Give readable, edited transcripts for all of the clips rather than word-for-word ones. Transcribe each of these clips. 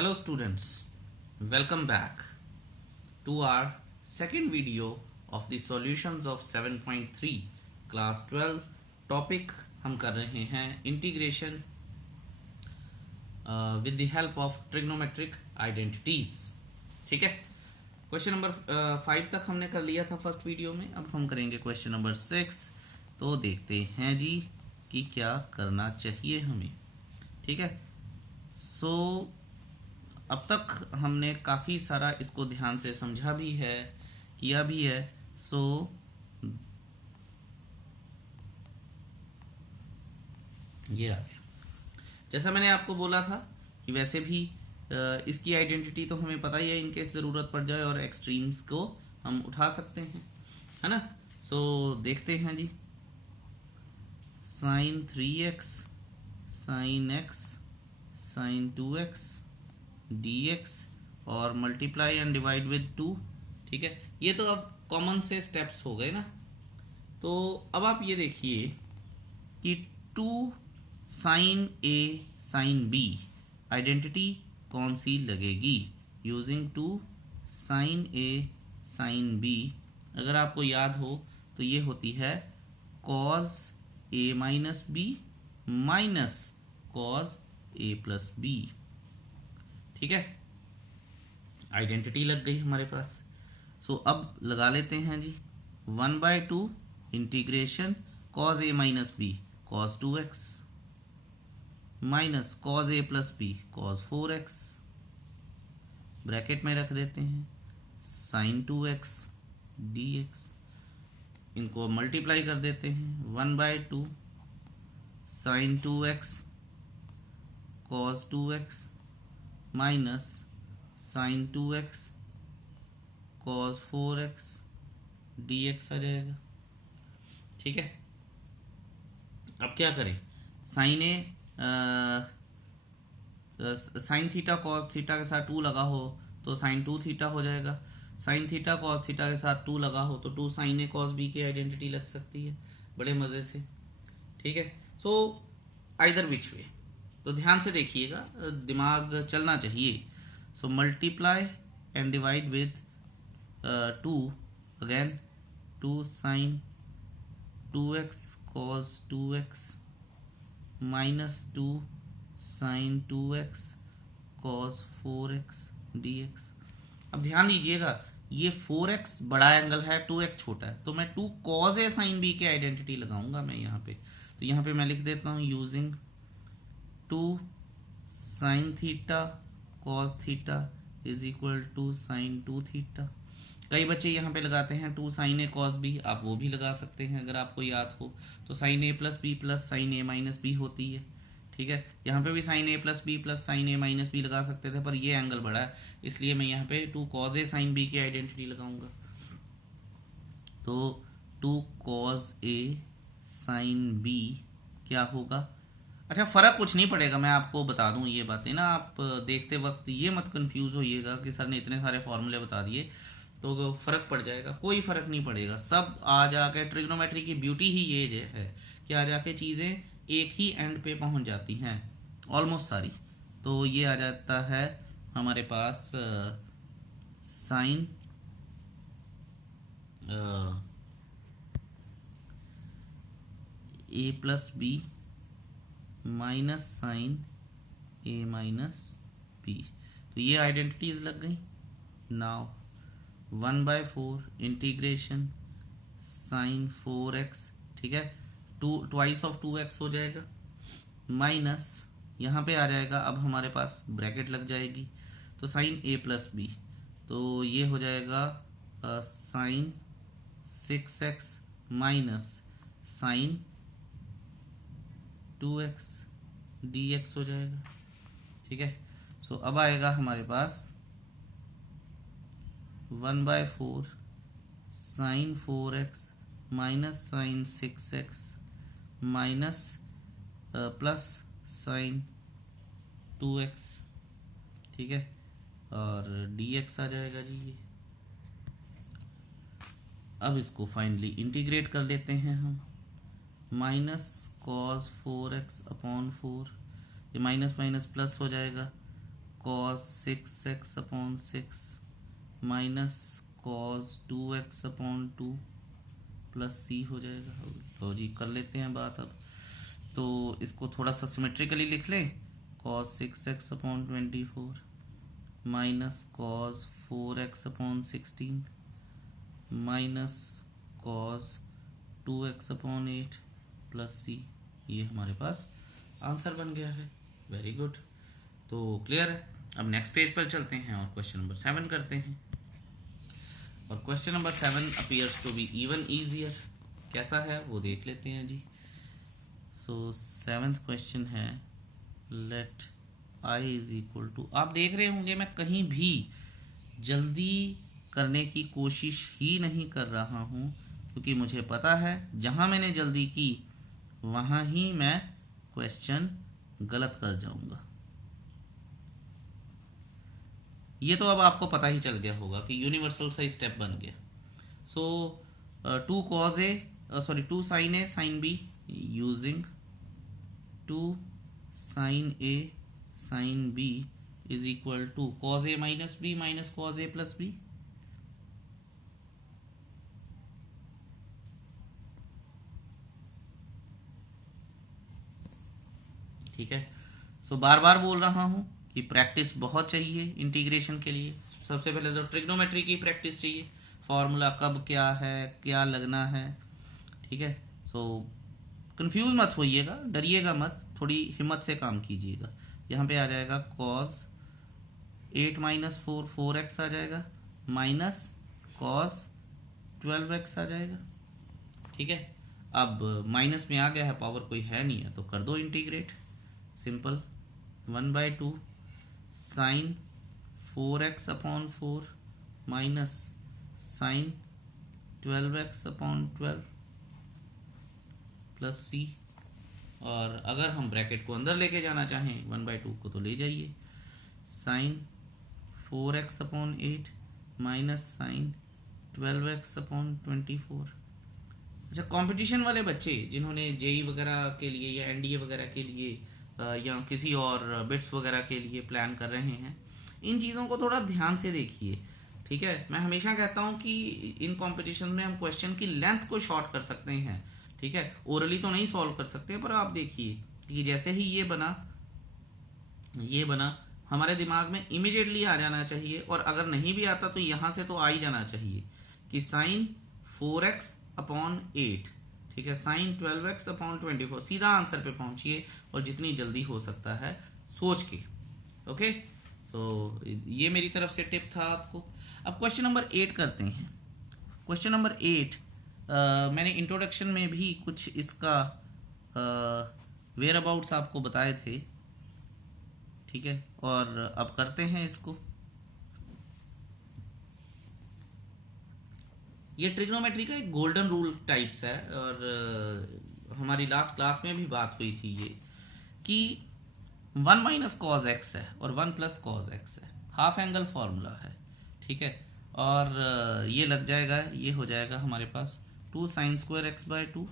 Hello students, welcome back to our second video of the solutions of 7.3 class 12 topic हम कर रहे हैं integration with the help of trigonometric identities। ठीक है, question number 5 तक हमने कर लिया था फर्स्ट वीडियो में। अब हम करेंगे क्वेश्चन नंबर 6। तो देखते हैं जी कि क्या करना चाहिए हमें। ठीक है, सो अब तक हमने काफ़ी सारा इसको ध्यान से समझा भी है, किया भी है। सो ये आ गया। जैसा मैंने आपको बोला था कि वैसे भी इसकी आइडेंटिटी तो हमें पता ही है, इनकेस ज़रूरत पड़ जाए, और एक्सट्रीम्स को हम उठा सकते हैं, है ना। सो देखते हैं जी। Sine 3x sine x sine 2x dx और मल्टीप्लाई एंड डिवाइड विद 2। ठीक है, ये तो अब कॉमन से स्टेप्स हो गए ना। तो अब आप ये देखिए कि 2 sine a sine b identity कौन सी लगेगी using 2 sine a sine b। अगर आपको याद हो तो ये होती है cos a minus b minus cos a plus b। ठीक है, आइडेंटिटी लग गई हमारे पास। सो अब लगा लेते हैं जी। 1/2 integration cos a minus b cos 2x minus cos a plus b cos 4x, bracket में रख देते हैं sin 2x dx। इनको मल्टीप्लाई कर देते हैं 1/2 sin 2x cos 2x minus sine 2x cos 4x dx आ जाएगा। ठीक है, अब क्या करें। Sine A sine theta cos theta के साथ 2 लगा हो तो साइन 2 थीटा हो जाएगा। साइन थीटा कॉस थीटा के साथ 2 लगा हो तो 2 साइन ए कॉस बी की आइडेंटिटी लग सकती है बड़े मज़े से। ठीक है, सो आइदर विच वे। तो ध्यान से देखिएगा, दिमाग चलना चाहिए। So multiply and divide with 2 again 2 sine 2x cos 2x minus 2 sine 2x cos 4x dx। अब ध्यान दीजिएगा, ये 4x बड़ा एंगल है, 2x छोटा है, तो मैं 2 cos a साइन b की आइडेंटिटी लगाऊंगा मैं यहाँ पे। तो यहाँ पे मैं लिख देता हूँ using 2 sine theta cos theta is equal to sine 2 theta. कई बच्चे यहाँ पे लगाते हैं 2 साइन ए कॉस बी, आप वो भी लगा सकते हैं अगर आपको याद हो। तो साइन ए प्लस बी प्लस साइन ए माइनस बी होती है। ठीक है, यहाँ पे भी साइन ए प्लस बी प्लस साइन ए माइनस बी लगा सकते थे, पर ये एंगल बड़ा है इसलिए मैं यहाँ पे 2 कॉस ए साइन बी की आइडेंटिटी लगाऊंगा। तो 2 कॉस ए साइन बी क्या होगा। अच्छा, फ़र्क कुछ नहीं पड़ेगा, मैं आपको बता दूं ये बातें ना। आप देखते वक्त ये मत कंफ्यूज होइएगा कि सर ने इतने सारे फॉर्मूले बता दिए तो फ़र्क पड़ जाएगा। कोई फ़र्क नहीं पड़ेगा। सब आ जाके ट्रिग्नोमेट्री की ब्यूटी ही ये है कि आ जाके चीज़ें एक ही एंड पे पहुंच जाती हैं ऑलमोस्ट सारी। तो ये आ जाता है हमारे पास साइन ए प्लस बी माइनस साइन ए माइनस बी। तो ये आइडेंटिटीज लग गई। नाउ 1/4 इंटीग्रेशन साइन 4x, ठीक है, 2 ट्वाइस ऑफ 2x हो जाएगा, माइनस यहाँ पे आ जाएगा अब हमारे पास ब्रैकेट लग जाएगी तो साइन a प्लस बी। तो ये हो जाएगा sign 6x minus sine 2x dx हो जाएगा। ठीक है, सो अब आएगा हमारे पास 1/4 sine 4x minus sine 6x minus plus sine 2x। ठीक है, और dx आ जाएगा जी ये। अब इसको फाइनली इंटीग्रेट कर लेते हैं हम। माइनस cos 4x अपॉन 4, ये माइनस माइनस प्लस हो जाएगा, cos 6x/6 minus cos 2x/2 plus C हो जाएगा। तो जी कर लेते हैं बात अब। तो इसको थोड़ा सा सिमेट्रिकली लिख लें, cos 6x/24 minus cos 4x/16 minus cos 2x/8 plus C. ये हमारे पास आंसर बन गया है। Very good. तो क्लियर है। अब नेक्स्ट पेज पर चलते हैं और क्वेश्चन नंबर 7 करते हैं। और question number 7 appears to be even easier. कैसा है वो देख लेते हैं जी। सो 7th क्वेश्चन है, let I is equal to, आप देख रहे होंगे मैं कहीं भी जल्दी करने की कोशिश ही नहीं कर रहा हूँ, क्योंकि मुझे पता है जहाँ मैंने जल्दी की वहाँ ही मैं क्वेश्चन गलत कर जाऊंगा। ये तो अब आपको पता ही चल गया होगा कि यूनिवर्सल सा स्टेप बन गया। So 2 cos A sorry 2 sin A sin B using 2 sin A sin B is equal to cos A minus B minus cos A plus B। ठीक है। सो बार बार बोल रहा हूं कि प्रैक्टिस बहुत चाहिए इंटीग्रेशन के लिए। सबसे पहले तो ट्रिग्नोमेट्री की प्रैक्टिस चाहिए, फॉर्मूला कब क्या है, क्या लगना है। ठीक है। सो कंफ्यूज मत होइएगा, डरिएगा मत, थोड़ी हिम्मत से काम कीजिएगा। यहाँ पे आ जाएगा cos 8 माइनस 4 4x आ जाएगा, माइनस cos 12x आ जाएगा। ठीक है। अब माइनस में आ गया है, पावर कोई है नहीं है, तो कर दो integrate. Simple 1/2 sine 4x/4 minus sine 12x/12 plus सी। और अगर हम ब्रैकेट को अंदर लेके जाना चाहें 1/2 को तो ले जाइए, sign 4x/8 minus sign 12x/24। अच्छा, कंपटीशन वाले बच्चे जिन्होंने जेई वगैरह के लिए या एनडीए वगैरह के लिए या किसी और बिट्स वगैरह के लिए प्लान कर रहे हैं, इन चीज़ों को थोड़ा ध्यान से देखिए। ठीक है। मैं हमेशा कहता हूं कि इन कॉम्पिटिशन में हम क्वेश्चन की लेंथ को शॉर्ट कर सकते हैं। ठीक है। ओरली तो नहीं सॉल्व कर सकते, पर आप देखिए कि जैसे ही ये बना हमारे दिमाग में इमीडिएटली आ जाना चाहिए, और अगर नहीं भी आता तो यहां से तो आ ही जाना चाहिए कि साइन 4x/8, ठीक है, साइन 12x/24। सीधा आंसर पे पहुंचिए, और जितनी जल्दी हो सकता है सोच के। ओके। तो ये मेरी तरफ से टिप था आपको। अब क्वेश्चन नंबर 8 करते हैं। क्वेश्चन नंबर 8 मैंने इंट्रोडक्शन में भी कुछ इसका वेयर अबाउट्स आपको बताए थे। ठीक है। और अब करते हैं इसको। ये ट्रिग्नोमेट्री का एक गोल्डन रूल टाइप्स है, और हमारी लास्ट क्लास में भी बात हुई थी ये कि 1 माइनस कॉज एक्स है और 1 प्लस कॉज एक्स है, हाफ एंगल फॉर्मूला है। ठीक है। और ये लग जाएगा, ये हो जाएगा हमारे पास 2 sine square x/2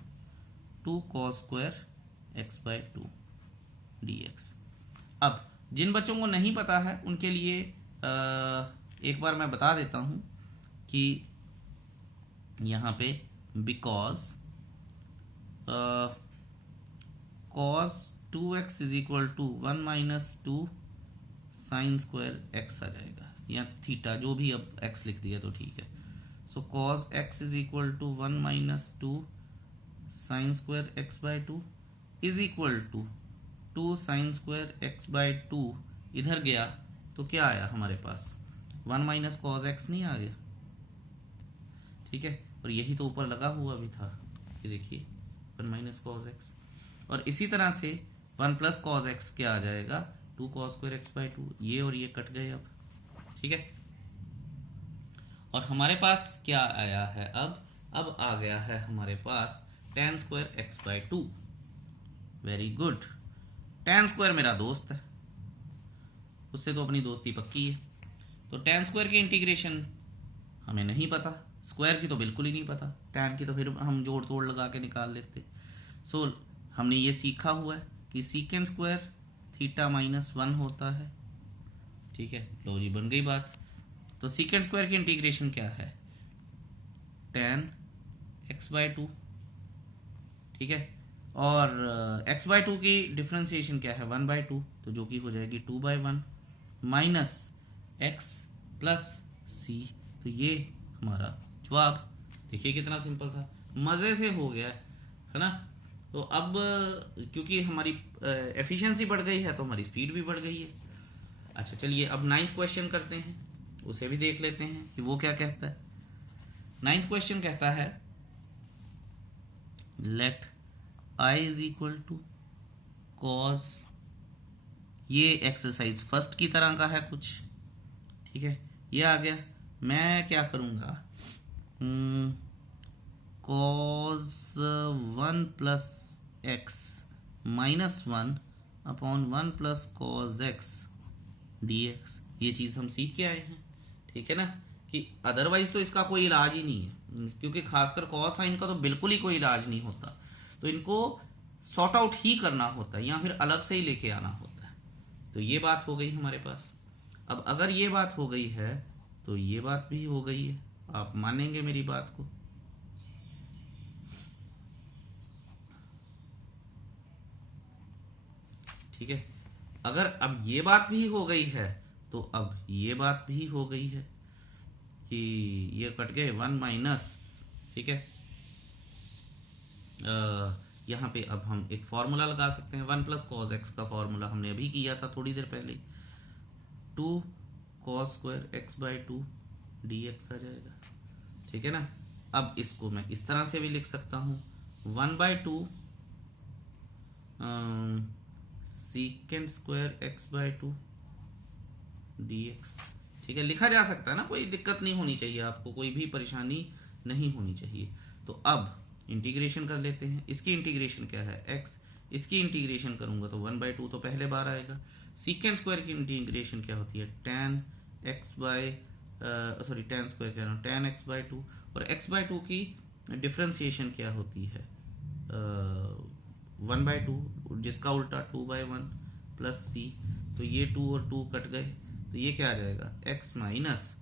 2 cos square x/2 dx। अब जिन बच्चों को नहीं पता है उनके लिए एक बार मैं बता देता हूं कि यहाँ पे because cos 2x is equal to 1 minus 2 sine square x आ जाएगा, या थीटा, जो भी, अब x लिख दिया तो ठीक है। So cos x is equal to 1 minus 2 sine square x/2 is equal to 2 sine square x/2। इधर गया तो क्या आया हमारे पास, 1 माइनस कॉज एक्स नहीं आ गया। ठीक है। और यही तो ऊपर लगा हुआ भी था, ये देखिए 1 माइनस कॉज एक्स। और इसी तरह से 1 प्लस कॉज एक्स क्या आ जाएगा, 2 कॉस स्क्वायर x/2। ये और ये कट गए अब। ठीक है। और हमारे पास क्या आया है अब आ गया है हमारे पास tan square x/2। Very good. tan square मेरा दोस्त है, उससे तो अपनी दोस्ती पक्की है। तो tan स्क्वायर की इंटीग्रेशन हमें नहीं पता, स्क्वायर की तो बिल्कुल ही नहीं पता, tan की तो फिर हम जोड़ तोड़ लगा के निकाल लेते। सो हमने ये सीखा हुआ है कि सीकेंड स्क्वायर थीटा -1 होता है, ठीक है, लो जी बन गई बात। तो सीकेंड स्क्वायर की इंटीग्रेशन क्या है, tan x/2, ठीक है, और x/2 की डिफ्रेंसिएशन क्या है 1/2, तो जो कि हो जाएगी 2/1 माइनस x प्लस सी। तो ये हमारा जवाब। देखिए कितना सिंपल था, मज़े से हो गया है ना। तो अब क्योंकि हमारी एफिशिएंसी बढ़ गई है तो हमारी स्पीड भी बढ़ गई है। अच्छा चलिए अब 9th क्वेश्चन करते हैं, उसे भी देख लेते हैं कि वो क्या कहता है। 9th क्वेश्चन कहता है let I is equal to cos, ये एक्सरसाइज फर्स्ट की तरह का है कुछ, ठीक है, ये आ गया। मैं क्या करूँगा, कॉस 1 प्लस एक्स माइनस 1 अपॉन 1 plus cos x D x, ये चीज़ हम सीख के आए हैं, ठीक है ना, कि अदरवाइज तो इसका कोई इलाज ही नहीं है, क्योंकि खासकर कॉस साइन का तो बिल्कुल ही कोई इलाज नहीं होता, तो इनको सॉर्ट आउट ही करना होता है या फिर अलग से ही लेके आना होता है। तो ये बात हो गई हमारे पास। अब अगर ये बात हो गई है तो ये बात भी हो गई है, आप मानेंगे मेरी बात को। ठीक है, अगर अब ये बात भी हो गई है तो अब ये बात भी हो गई है कि ये कट गए 1 माइनस, ठीक है, यहाँ पे अब हम एक फॉर्मूला लगा सकते हैं, 1 प्लस कॉस एक्स का फॉर्मूला हमने अभी किया था थोड़ी देर पहले, 2 कॉस स्क्वायर x/2 dx आ जाएगा, ठीक है ना। अब इसको मैं इस तरह से भी लिख सकता हूँ 1/2 सीकेंड स्क्वायर x/2 dx, ठीक है, लिखा जा सकता है ना, कोई दिक्कत नहीं होनी चाहिए आपको, कोई भी परेशानी नहीं होनी चाहिए। तो अब इंटीग्रेशन कर लेते हैं। इसकी इंटीग्रेशन क्या है x, इसकी इंटीग्रेशन करूंगा तो 1/2 तो पहले बार आएगा। सीकेंड स्क्वायर की इंटीग्रेशन क्या होती है tan स्क्वायर कह रहा हूँ tan x/2, और x/2 की डिफ्रेंसिएशन क्या होती है 1/2, जिसका उल्टा 2/1 प्लस सी। तो ये 2 और 2 कट गए, तो ये क्या आ जाएगा x minus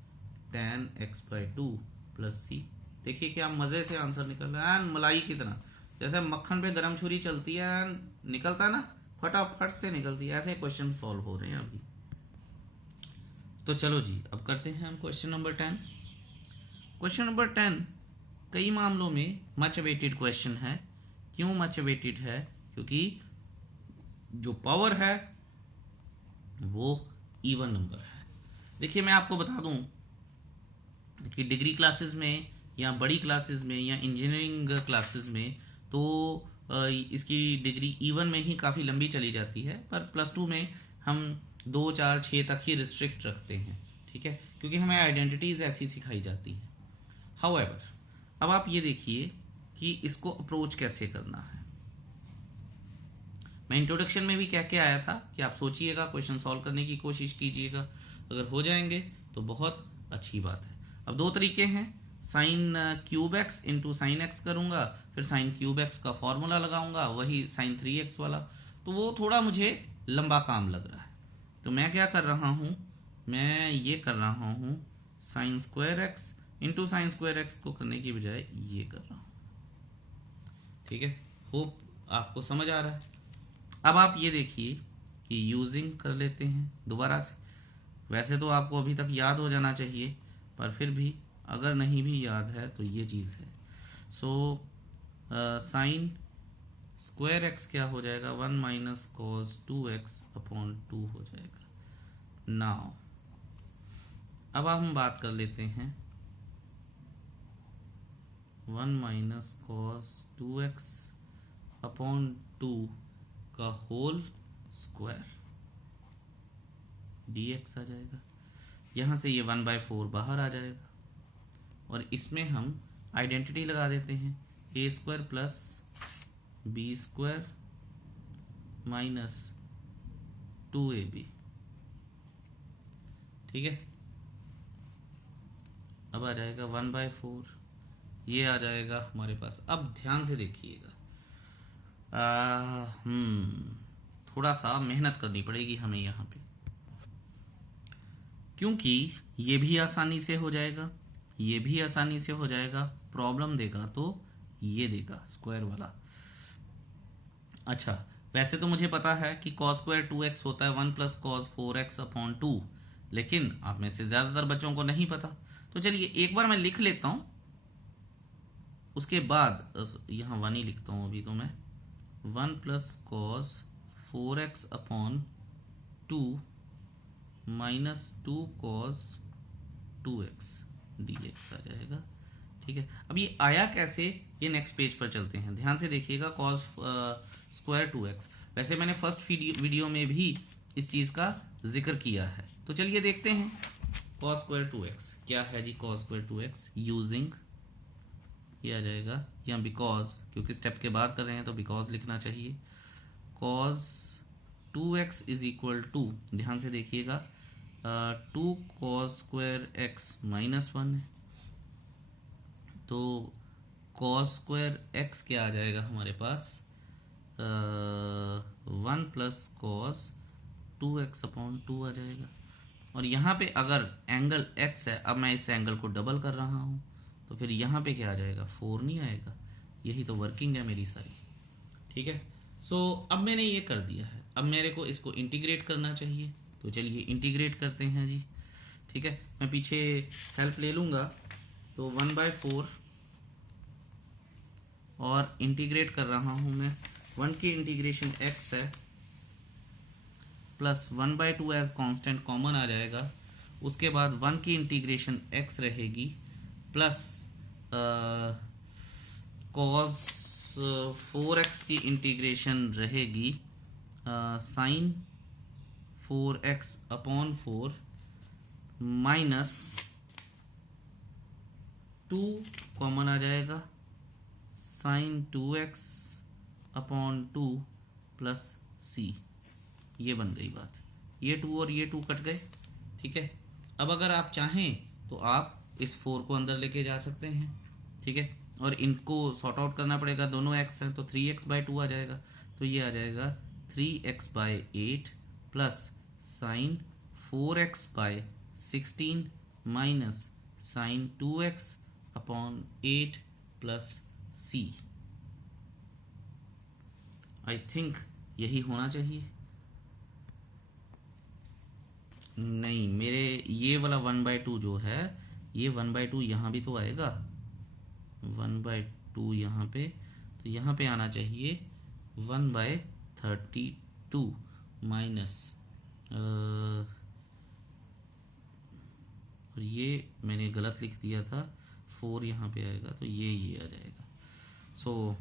tan x/2 plus C. देखिए क्या मज़े से आंसर निकल रहा है, मलाई की तरह, जैसे मक्खन पे गरम छुरी चलती है, निकलता है ना, फटाफट से निकलती है, ऐसे क्वेश्चन सॉल्व हो रहे हैं अभी। तो चलो जी अब करते हैं हम क्वेश्चन नंबर 10। क्वेश्चन नंबर 10 कई मामलों में मच अवेटेड क्वेश्चन है। क्यों मच अवेटेड है, क्योंकि जो पावर है वो इवन नंबर है। देखिए मैं आपको बता दूं कि डिग्री क्लासेस में या बड़ी क्लासेस में या इंजीनियरिंग क्लासेस में तो इसकी डिग्री इवन में ही काफ़ी लंबी चली जाती है, पर प्लस 2 में हम 2, 4, 6 तक ही रिस्ट्रिक्ट रखते हैं, ठीक है, क्योंकि हमें आइडेंटिटीज़ ऐसी सिखाई जाती हैं। हाउएवर अब आप ये देखिए कि इसको अप्रोच कैसे करना है। मैं इंट्रोडक्शन में भी कह के आया था कि आप सोचिएगा, क्वेश्चन सॉल्व करने की कोशिश कीजिएगा, अगर हो जाएंगे तो बहुत अच्छी बात है। अब दो तरीके हैं, sine cube x into sine x करूँगा, फिर साइन क्यूब एक्स का फॉर्मूला लगाऊंगा, वही साइन 3x वाला, तो वो थोड़ा मुझे लंबा काम लग रहा है। तो मैं क्या कर रहा हूँ, मैं ये कर रहा हूँ sign square x into sine square x को करने की बजाय ये कर रहा हूँ, ठीक है, होप आपको समझ आ रहा है। अब आप ये देखिए कि यूजिंग कर लेते हैं दोबारा से। वैसे तो आपको अभी तक याद हो जाना चाहिए, पर फिर भी अगर नहीं भी याद है तो ये चीज़ है। सो साइन स्क्वायर एक्स क्या हो जाएगा 1 माइनस कॉस 2x अपॉन 2 हो जाएगा। नाउ अब हम बात कर लेते हैं 1 माइनस कॉस 2x अपॉन 2 का होल स्क्वायर dx आ जाएगा। यहाँ से ये 1/4 बाहर आ जाएगा, और इसमें हम आइडेंटिटी लगा देते हैं a square plus b square minus 2ab, ठीक है। अब आ जाएगा 1/4, ये आ जाएगा हमारे पास। अब ध्यान से देखिएगा, थोड़ा सा मेहनत करनी पड़ेगी हमें यहाँ पे। क्योंकि ये भी आसानी से हो जाएगा, ये भी आसानी से हो जाएगा। प्रॉब्लम देगा तो ये देगा स्क्वायर वाला। अच्छा, वैसे तो मुझे पता है कि cos स्क्वायर 2x होता है 1 प्लस कॉस 4x अपॉन 2, लेकिन आप में से ज़्यादातर बच्चों को नहीं पता। तो चलिए एक बार मैं लिख लेता हूँ, उसके बाद यहाँ 1 ही लिखता हूँ अभी तो मैं। 1 plus cos 4x upon 2 minus 2 cos 2x dx आ जाएगा। ठीक है, अब ये आया कैसे, ये नेक्स्ट पेज पर चलते हैं, ध्यान से देखिएगा। कॉस स्क्वायर 2x, वैसे मैंने फर्स्ट वीडियो में भी इस चीज़ का जिक्र किया है। तो चलिए देखते हैं कॉस स्क्वायर 2x क्या है जी। कॉस स्क्वायर 2x यूजिंग ये आ जाएगा, या बिकॉज, क्योंकि स्टेप के बाद कर रहे हैं तो बिकॉज लिखना चाहिए। Cos 2x is equal to, ध्यान से देखिएगा, 2 कॉस स्क्वायर x माइनस 1 है, तो कॉस स्क्वायर x क्या आ जाएगा हमारे पास, 1 प्लस कॉस 2x अपॉन 2 आ जाएगा। और यहाँ पे अगर एंगल x है, अब मैं इस एंगल को डबल कर रहा हूँ, तो फिर यहाँ पे क्या आ जाएगा, 4 नहीं आएगा। यही तो वर्किंग है मेरी सारी। ठीक है, सो अब मैंने ये कर दिया है, अब मेरे को इसको इंटीग्रेट करना चाहिए। तो चलिए इंटीग्रेट करते हैं जी। ठीक है, मैं पीछे हेल्प ले लूँगा, तो 1/4 और इंटीग्रेट कर रहा हूँ मैं। 1 की इंटीग्रेशन x है, प्लस 1/2 एज कांस्टेंट कॉमन आ जाएगा। उसके बाद 1 की इंटीग्रेशन x रहेगी, प्लस कॉस 4x की इंटीग्रेशन रहेगी sine 4x upon 4 minus 2 common आ जाएगा, sine 2x upon 2 plus c। ये बन गई बात, ये 2 और ये 2 कट गए। ठीक है, अब अगर आप चाहें तो आप इस 4 को अंदर लेके जा सकते हैं। ठीक है, और इनको सॉर्ट आउट करना पड़ेगा, दोनों x हैं तो 3x/2 आ जाएगा। तो ये आ जाएगा 3x/8 plus sine 4x/16 minus sine 2x upon 8 plus c। I think यही होना चाहिए। नहीं, मेरे ये वाला 1/2 जो है, ये 1/2 यहाँ भी तो आएगा, 1/2 यहाँ पे, तो यहाँ पे आना चाहिए 1/32 माइनस, और ये मैंने गलत लिख दिया था, 4 यहाँ पे आएगा, तो ये आ जाएगा। सो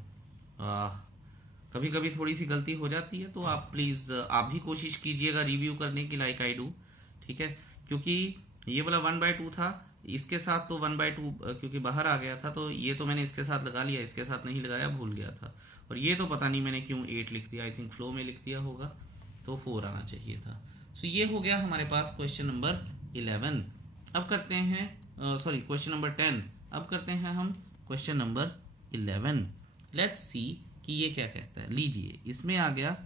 कभी कभी थोड़ी सी गलती हो जाती है, तो आप प्लीज़ आप भी कोशिश कीजिएगा रिव्यू करने की, लाइक आई डू। ठीक है, क्योंकि ये वाला 1/2 था, इसके साथ तो 1/2 क्योंकि बाहर आ गया था, तो ये तो मैंने इसके साथ लगा लिया, इसके साथ नहीं लगाया, भूल गया था। और ये तो पता नहीं मैंने क्यों 8 लिख दिया, आई थिंक फ्लो में लिख दिया होगा, तो 4 आना चाहिए था। सो ये हो गया हमारे पास क्वेश्चन नंबर 11। अब करते हैं क्वेश्चन नंबर 10। अब करते हैं हम क्वेश्चन नंबर 11। लेट्स सी कि ये क्या कहता है। लीजिए, इसमें आ गया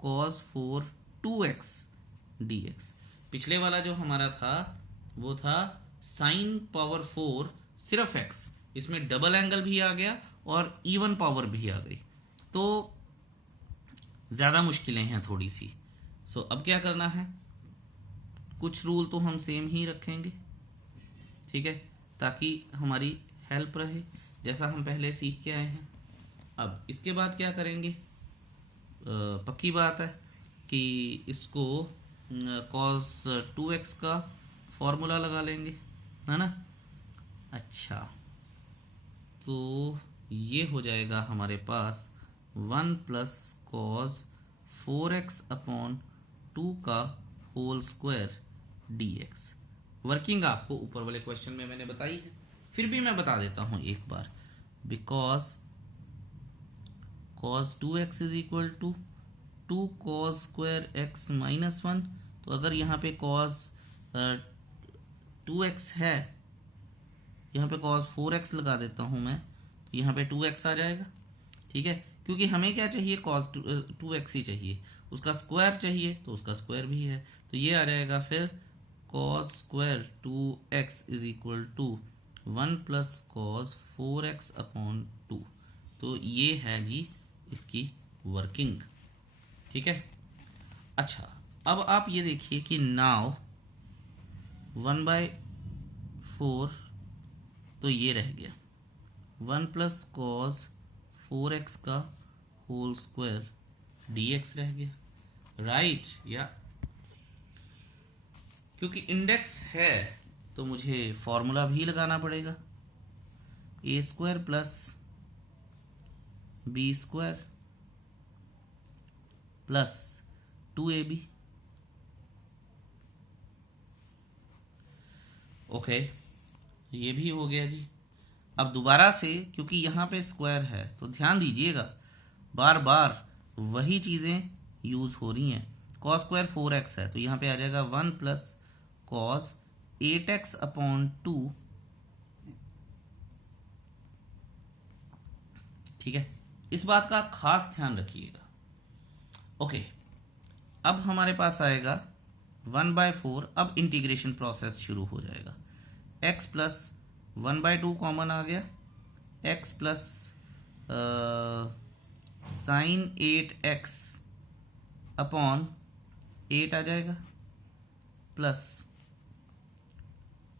cos 4 2x dx। पिछले वाला जो हमारा था वो था साइन पावर 4 सिर्फ x, इसमें डबल एंगल भी आ गया और इवन पावर भी आ गई, तो ज्यादा मुश्किलें हैं थोड़ी सी। सो अब क्या करना है, कुछ रूल तो हम सेम ही रखेंगे। ठीक है, ताकि हमारी हेल्प रहे, जैसा हम पहले सीख के आए हैं। अब इसके बाद क्या करेंगे, पक्की बात है कि इसको cos 2x का फॉर्मूला लगा लेंगे, है ना। अच्छा, तो ये हो जाएगा हमारे पास 1 प्लस कॉस 4x अपॉन 2 का होल स्क्वायर dx। वर्किंग आपको ऊपर वाले क्वेश्चन में मैंने बताई है, फिर भी मैं बता देता हूं एक बार। Because cos 2x is equal to 2 cos square x minus 1, तो अगर यहाँ पे cos 2x है, यहाँ पे cos 4x लगा देता हूँ मैं, तो यहाँ पे 2x आ जाएगा। ठीक है, क्योंकि हमें क्या चाहिए, cos 2x ही चाहिए, उसका स्क्वायर चाहिए तो उसका स्क्वायर भी है, तो ये आ जाएगा फिर cos square 2x is equal to 1 plus cos 4x upon 2। तो ये है जी इसकी वर्किंग, ठीक है। अच्छा, अब आप ये देखिए कि नाउ 1/4 तो ये रह गया, 1 प्लस cos 4x का होल स्क्वायर dx रह गया, राइट। या क्योंकि इंडेक्स है तो मुझे फॉर्मूला भी लगाना पड़ेगा, a square plus b square plus 2ab। Okay, ये भी हो गया जी। अब दोबारा से, क्योंकि यहाँ पे स्क्वायर है तो ध्यान दीजिएगा, बार बार वही चीज़ें यूज़ हो रही हैं। कॉस स्क्वायर 4x है तो यहाँ पे आ जाएगा 1 प्लस कॉस 8x अपॉन 2, ठीक है। इस बात का खास ध्यान रखिएगा। ओके, अब हमारे पास आएगा 1/4। अब इंटीग्रेशन प्रोसेस शुरू हो जाएगा। x प्लस 1/2 कॉमन आ गया, x plus sine 8x upon 8 आ जाएगा, प्लस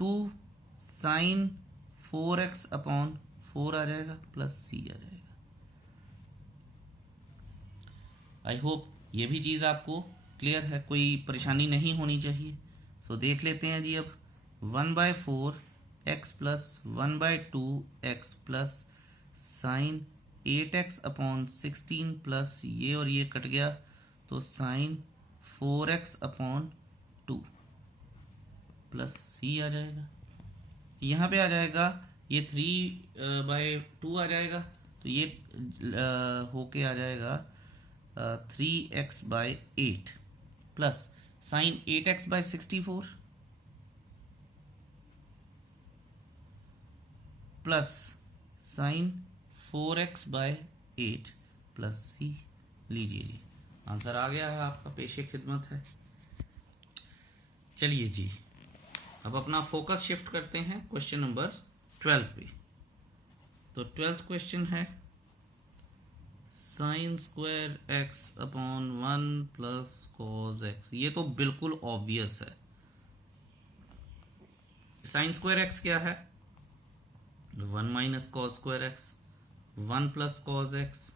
2 साइन 4x अपॉन 4 आ जाएगा, प्लस c आ जाएगा। आई होप ये भी चीज़ आपको क्लियर है, कोई परेशानी नहीं होनी चाहिए। सो देख लेते हैं जी। अब 1/4 x plus 1/2 x plus sine 8x upon 16 plus ये और ये कट गया तो sine 4x upon 2 plus c आ जाएगा। यहाँ पे आ जाएगा ये 3/2 आ जाएगा तो ये होके आ जाएगा 3x/8 plus sign 8x/64 plus sign 4x/8 plus c। लीजिए जी, आंसर आ गया है आपका, पेशे खिदमत है। चलिए जी, अब अपना फोकस शिफ्ट करते हैं क्वेश्चन नंबर 12 पे। तो 12th क्वेश्चन है sign square x upon 1 plus cos x। ये तो बिल्कुल ऑब्वियस है। साइन स्क्वायर x क्या है? 1 minus cos square x, 1 plus cos x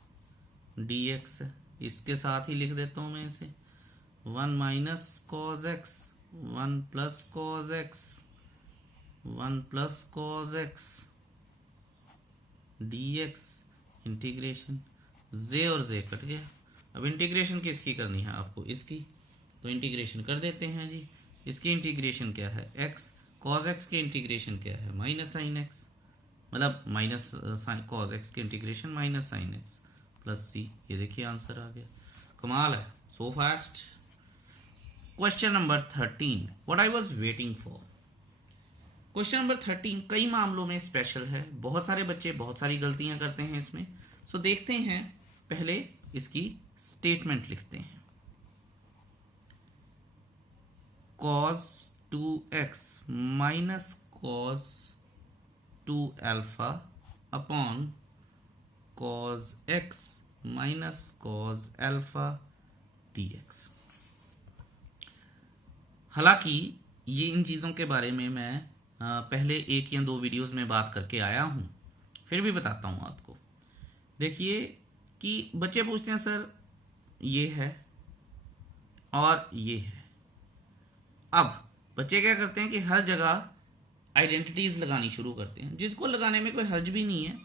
dx है। इसके साथ ही लिख देता हूं मैं इसे, 1 minus cos x, 1 plus cos x, 1 plus cos x dx, integration z और z कट गया। अब इंटीग्रेशन किसकी करनी है आपको? इसकी। तो इंटीग्रेशन कर देते हैं जी। इसकी इंटीग्रेशन क्या है? x। cos x की इंटीग्रेशन क्या है? माइनस साइन x, मतलब माइनस cos x की integration minus sine x plus c। ये देखिए आंसर आ गया। कमाल है, so fast. Question number 13, what I was waiting for. Question number 13 कई मामलों में स्पेशल है। बहुत सारे बच्चे बहुत सारी गलतियां करते हैं इसमें। सो देखते हैं, पहले इसकी स्टेटमेंट लिखते हैं। cos 2x minus cos 2 alpha upon cos x minus cos alpha dx। हालांकि ये इन चीज़ों के बारे में मैं पहले 1 या 2 वीडियोस में बात करके आया हूं, फिर भी बताता हूं आपको। देखिए कि बच्चे पूछते हैं सर ये है और ये है। अब बच्चे क्या करते हैं कि हर जगह आइडेंटिटीज लगानी शुरू करते हैं, जिसको लगाने में कोई हर्ज भी नहीं है,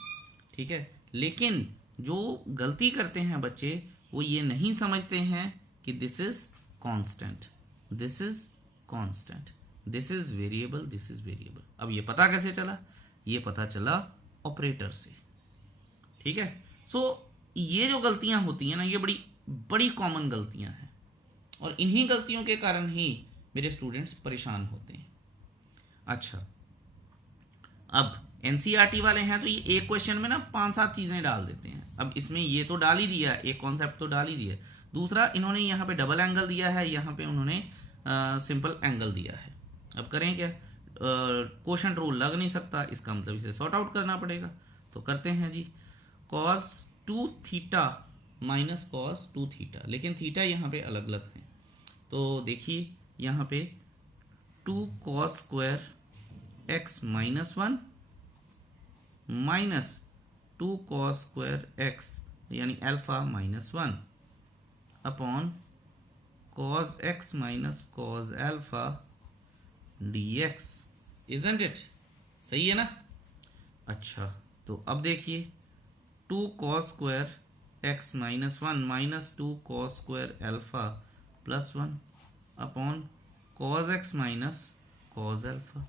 ठीक है। लेकिन जो गलती करते हैं बच्चे, वो ये नहीं समझते हैं कि this is constant, this is constant, this is variable, this is variable. अब ये पता कैसे चला? ये पता चला ऑपरेटर से, ठीक है। सो ये जो गलतियां होती हैं ना, ये बड़ी बड़ी कॉमन गलतियां हैं और इन्हीं गलतियों के कारण ही मेरे स्टूडेंट्स परेशान होते हैं। अच्छा, अब एनसीईआरटी वाले हैं तो ये एक क्वेश्चन में ना 5-7 चीजें डाल देते हैं। अब इसमें ये तो डाल ही दिया, एक कॉन्सेप्ट तो डाल ही दिया। दूसरा, इन्होंने यहाँ पे डबल एंगल दिया है, यहाँ पे उन्होंने सिंपल एंगल दिया है। अब करें क्या, क्वोशंट रूल लग नहीं सकता, इसका मतलब इसे सॉर्ट आउट करना पड़ेगा। तो करते हैं जी, cos 2 theta minus cos 2 theta, लेकिन थीटा यहाँ पे अलग अलग है। तो देखिए यहाँ पे 2 cos square x minus 1 minus 2 cos square x यानी alpha minus 1 upon cos x minus cos alpha dx, isn't it? सही है ना? अच्छा, तो अब देखिए 2 cos square x minus 1 minus 2 cos square alpha plus 1 upon cos x minus cos alpha.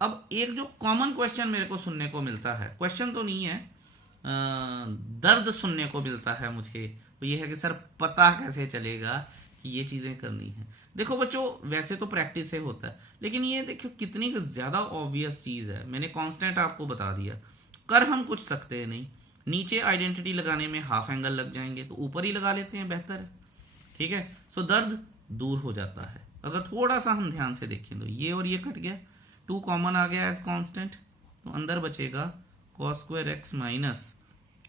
अब एक जो कॉमन क्वेश्चन मेरे को सुनने को मिलता है, क्वेश्चन तो नहीं है, दर्द सुनने को मिलता है मुझे, तो ये है कि सर पता कैसे चलेगा कि ये चीज़ें करनी है। देखो बच्चों, वैसे तो प्रैक्टिस से होता है, लेकिन ये देखो कितनी ज़्यादा ऑब्वियस चीज़ है। मैंने कांस्टेंट आपको बता दिया, कर हम कुछ सकते नहीं, नीचे आइडेंटिटी लगाने में हाफ एंगल लग जाएंगे, तो ऊपर ही लगा लेते हैं, बेहतर है। ठीक है, सो दर्द दूर हो जाता है अगर थोड़ा सा हम ध्यान से देखें। तो ये और ये कट गया, 2 कॉमन आ गया एज कांस्टेंट, तो अंदर बचेगा cos square x minus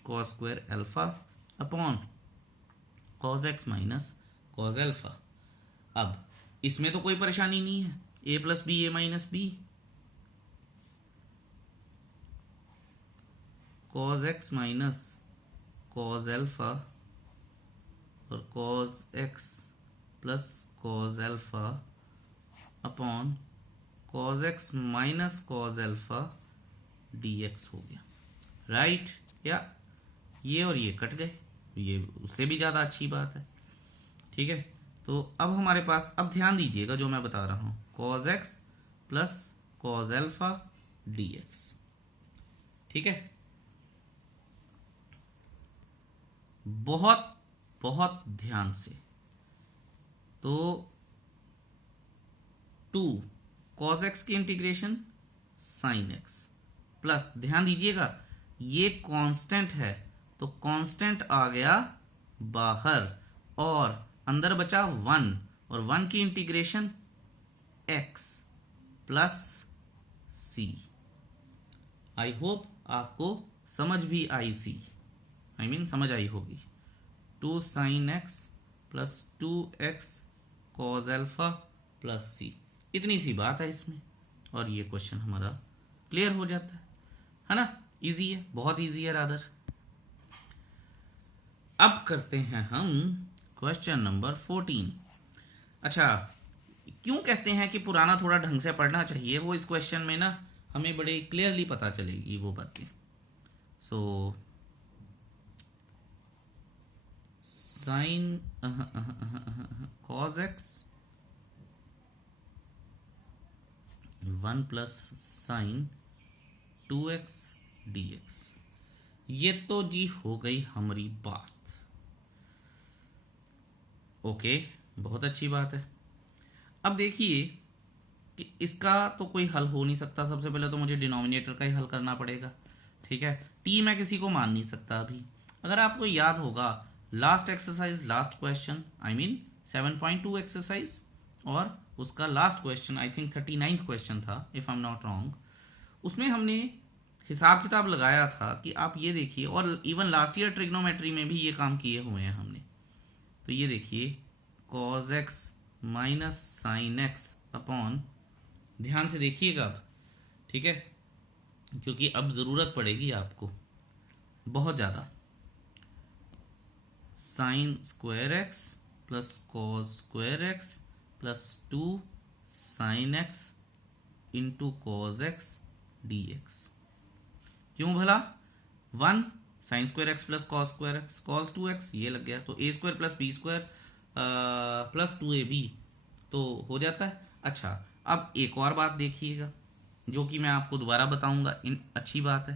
cos square alpha upon cos x minus cos alpha. अब इसमें तो कोई परेशानी नहीं है, a plus B, a minus B, cos x minus cos alpha और cos x plus cos alpha upon cos x minus cos alpha dx हो गया, राइट? या ये और ये कट गए, ये उससे भी ज़्यादा अच्छी बात है। ठीक है, तो अब हमारे पास, अब ध्यान दीजिएगा जो मैं बता रहा हूँ, cos x plus cos alpha dx। ठीक है, बहुत बहुत ध्यान से। तो 2 cos x की इंटीग्रेशन sin x प्लस, ध्यान दीजिएगा ये कांस्टेंट है, तो कांस्टेंट आ गया बाहर और अंदर बचा 1, और 1 की integration x plus c। I hope आपको समझ भी आई, समझ आई होगी। 2 sin x plus 2x cos alpha plus c, इतनी सी बात है इसमें, और ये क्वेश्चन हमारा क्लियर हो जाता है ना? इजी है, बहुत इजी है रादर। अब करते हैं हम क्वेश्चन नंबर 14। अच्छा, क्यों कहते हैं कि पुराना थोड़ा ढंग से पढ़ना चाहिए, वो इस क्वेश्चन में ना हमें बड़े क्लियरली पता चलेगी वो बातें। So sine cos x 1 plus sine 2x dx, ये तो जी हो गई हमारी बात। ओके, बहुत अच्छी बात है। अब देखिए कि इसका तो कोई हल हो नहीं सकता, सबसे पहले तो मुझे डिनोमिनेटर का ही हल करना पड़ेगा। ठीक है, टी मैं किसी को मान नहीं सकता अभी। अगर आपको याद होगा last exercise, last question, 7.2 exercise, और उसका last question I think 39th question था if I am not wrong, उसमें हमने हिसाब किताब लगाया था कि आप ये देखिए, और इवन लास्ट ईयर ट्रिग्नोमेट्री में भी ये काम किए हुए हैं हमने। तो ये देखिए cos x minus sine x upon, ध्यान से देखिएगा अब, ठीक है, क्योंकि अब ज़रूरत पड़ेगी आपको बहुत ज़्यादा, sine square x plus cos square x plus 2 sine x into cos x dx। क्यों भला? 1 sine square x plus cos square x, cos 2x ये लग गया, तो a square plus B square plus 2ab तो हो जाता है। अच्छा, अब एक और बात देखिएगा जो कि मैं आपको दोबारा बताऊंगा, अच्छी बात है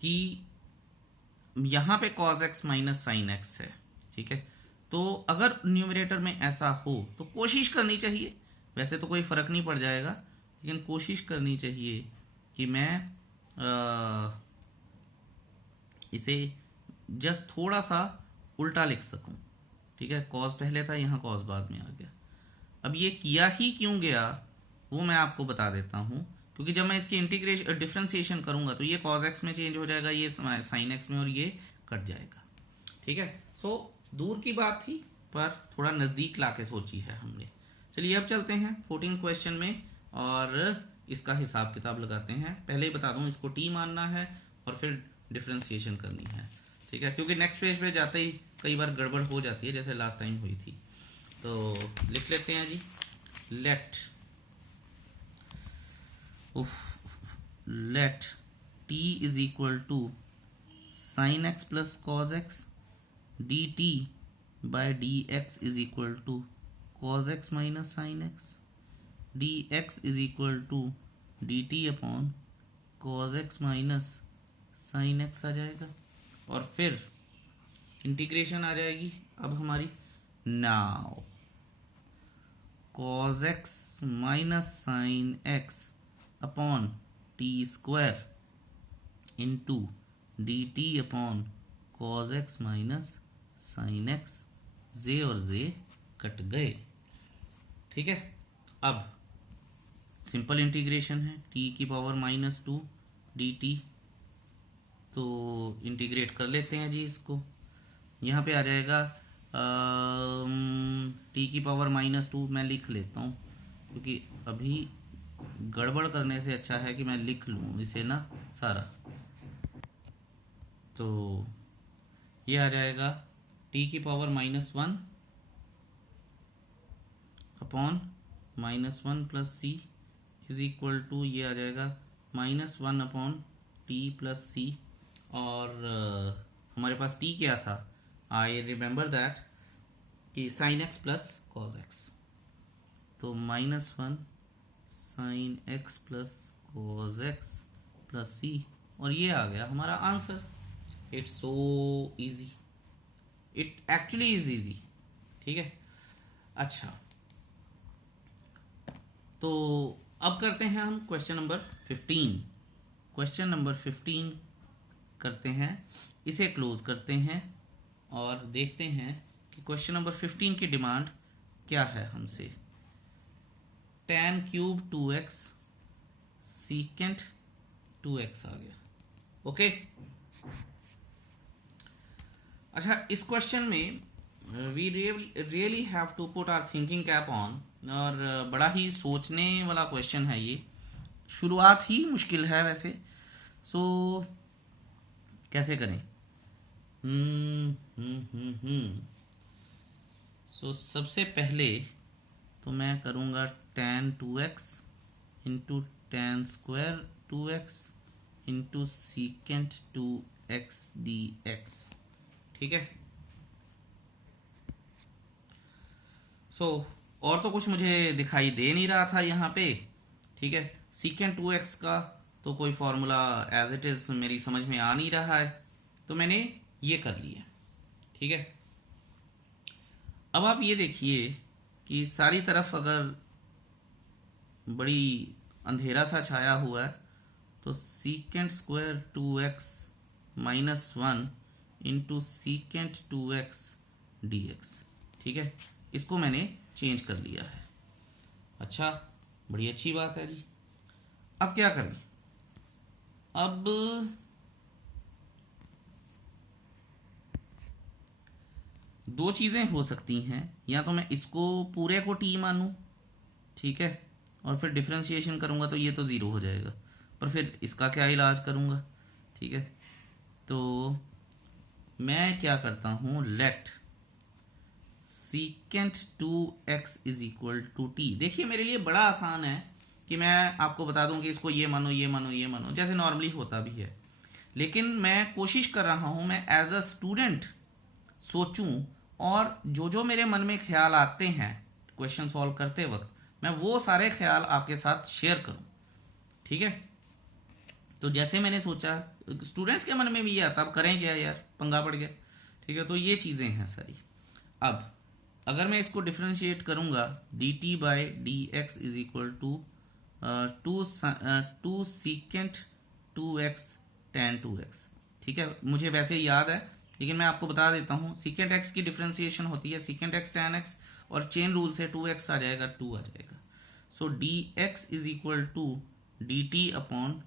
कि यहाँ पे cos x minus sine x है। ठीक है, तो अगर न्यूमरेटर में ऐसा हो तो कोशिश करनी चाहिए, वैसे तो कोई फर्क नहीं पड़ जाएगा, लेकिन कोशिश करनी चाहिए कि मैं इसे जस्ट थोड़ा सा उल्टा लिख सकूं। ठीक है, कॉस पहले था, यहाँ कॉस बाद में आ गया। अब ये किया ही क्यों गया वो मैं आपको बता देता हूँ, क्योंकि जब मैं इसकी इंटीग्रेशन डिफ्रेंसिएशन करूंगा तो ये cos x में चेंज हो जाएगा, ये sin x में, और ये कट जाएगा। ठीक है, सो दूर की बात थी पर थोड़ा नज़दीक लाके सोची है हमने। चलिए अब चलते हैं 14 क्वेश्चन में और इसका हिसाब किताब लगाते हैं। पहले ही बता दूं, इसको t मानना है और फिर डिफ्रेंसिएशन करनी है। ठीक है, क्योंकि नेक्स्ट पेज पे जाते ही कई बार गड़बड़ हो जाती है, जैसे लास्ट टाइम हुई थी। तो लिख लेते हैं जी, let t is equal to sine x plus cos x dt by dx is equal to cos x minus sine x, dx is equal to dt upon cos x minus sine x आ जाएगा, और फिर integration आ जाएगी अब हमारी। Now cos x minus sine x upon t square into d t upon cos x minus sine x, जे और जे कट गए। ठीक है, अब सिंपल इंटीग्रेशन है, t की पावर -2 dt, तो इंटीग्रेट कर लेते हैं जी इसको। यहाँ पे आ जाएगा t की पावर -2 मैं लिख लेता हूँ, क्योंकि अभी गड़बड़ करने से अच्छा है कि मैं लिख लूँ इसे ना सारा। तो ये आ जाएगा t की पावर -1 अपॉन -1 plus C is equal to, ये आ जाएगा -1 अपॉन टी प्लस सी, और हमारे पास t क्या था, आई रिमेंबर दैट कि sine x plus cos x, तो -1 sine x plus cos x plus सी, और ये आ गया हमारा answer. It's so easy, it actually is easy. ठीक है, अच्छा तो अब करते हैं हम क्वेश्चन नंबर 15। क्वेश्चन नंबर 15 करते हैं, इसे क्लोज करते हैं और देखते हैं कि क्वेश्चन नंबर 15 की डिमांड क्या है हमसे। tan cube 2x secant 2x आ गया। ओके, अच्छा इस क्वेश्चन में we really have to put our thinking cap on, और बड़ा ही सोचने वाला क्वेश्चन है ये। शुरुआत ही मुश्किल है वैसे, सो कैसे करें। सो सबसे पहले तो मैं करूँगा tan 2x into tan square 2x into secant 2x dx। ठीक है, सो और तो कुछ मुझे दिखाई दे नहीं रहा था यहाँ पे। ठीक है, सीकेंट 2x का तो कोई फॉर्मूला एज इट इज मेरी समझ में आ नहीं रहा है, तो मैंने ये कर लिया। ठीक है, अब आप ये देखिए कि सारी तरफ अगर बड़ी अंधेरा सा छाया हुआ है, तो secant square 2x -1 into secant 2x dx। ठीक है, इसको मैंने चेंज कर लिया है। अच्छा, बड़ी अच्छी बात है जी। अब क्या करें, अब दो चीज़ें हो सकती हैं, या तो मैं इसको पूरे को t मानूं, ठीक है, और फिर डिफ्रेंशिएशन करूंगा तो ये तो ज़ीरो हो जाएगा, पर फिर इसका क्या इलाज करूंगा। ठीक है, तो मैं क्या करता हूं, let secant 2x is equal to T. देखिए मेरे लिए बड़ा आसान है कि मैं आपको बता दूं कि इसको ये मानो ये मानो ये मानो, जैसे नॉर्मली होता भी है, लेकिन मैं कोशिश कर रहा हूं मैं एज अ स्टूडेंट सोचूं, और जो जो मेरे मन में ख्याल आते हैं क्वेश्चन सॉल्व करते वक्त, मैं वो सारे ख्याल आपके साथ शेयर करूं। ठीक है, तो जैसे मैंने सोचा, स्टूडेंट्स के मन में भी ये आता, अब करें क्या यार, पंगा पड़ गया। ठीक है, तो ये चीज़ें हैं सारी। अब अगर मैं इसको डिफ्रेंशिएट करूंगा, dt by D X is equal to 2 secant 2x tan 2x। ठीक है, मुझे वैसे याद है, लेकिन मैं आपको बता देता हूँ, सीकेंट x की डिफ्रेंशिएशन होती है सीकेंट x tan x, और चेन रूल से 2x आ जाएगा 2 आ जाएगा। So dx is equal to dt upon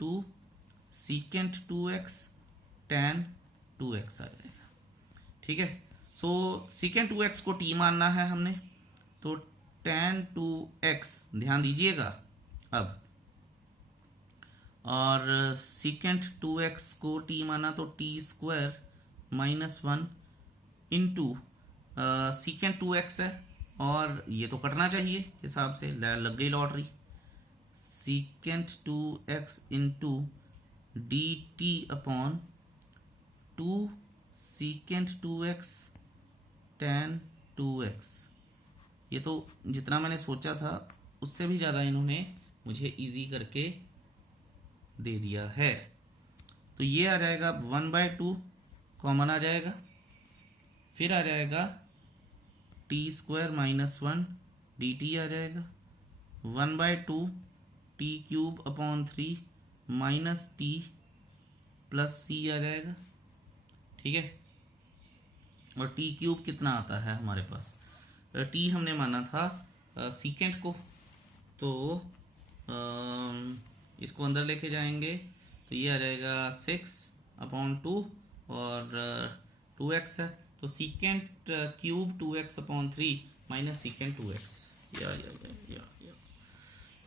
2 secant 2x tan 2x आ जाएगा। ठीक है, सो सीकेंट 2x को t मानना है हमने, तो tan 2x ध्यान दीजिएगा अब, और सीकेंट 2x को t माना तो t square minus 1 into secant 2x है, और ये तो कटना चाहिए हिसाब से, लग गई lottery. Secant 2x into d t upon 2 secant 2x tan 2x। ये तो जितना मैंने सोचा था उससे भी ज़्यादा इन्होंने मुझे इजी करके दे दिया है। तो ये आ जाएगा 1/2 कॉमन आ जाएगा, फिर आ जाएगा t स्क्वायर माइनस 1 dt आ जाएगा 1/2 t cube upon 3 minus t plus c आ जाएगा। ठीक है, और t क्यूब कितना आता है हमारे पास, t हमने माना था सीकेंट को, तो इसको अंदर लेके जाएंगे तो ये आ जाएगा 6/2 और 2x है, तो secant cube 2x/3 minus secant 2x। या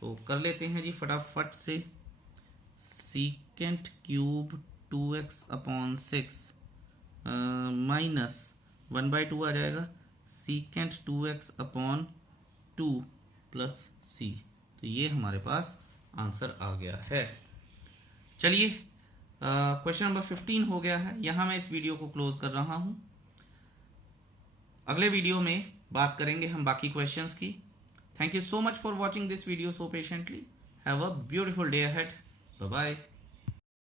तो कर लेते हैं जी फटाफट से। सीकेंट क्यूब 2x/6 माइनस 1/2 आ जाएगा सीकेंट 2x/2 प्लस c। तो ये हमारे पास आंसर आ गया है। चलिए क्वेश्चन नंबर 15 हो गया है, यहाँ मैं इस वीडियो को क्लोज कर रहा हूँ। अगले वीडियो में बात करेंगे हम बाकी क्वेश्चंस की। Thank you so much for watching this video so patiently. Have a beautiful day ahead. Bye bye.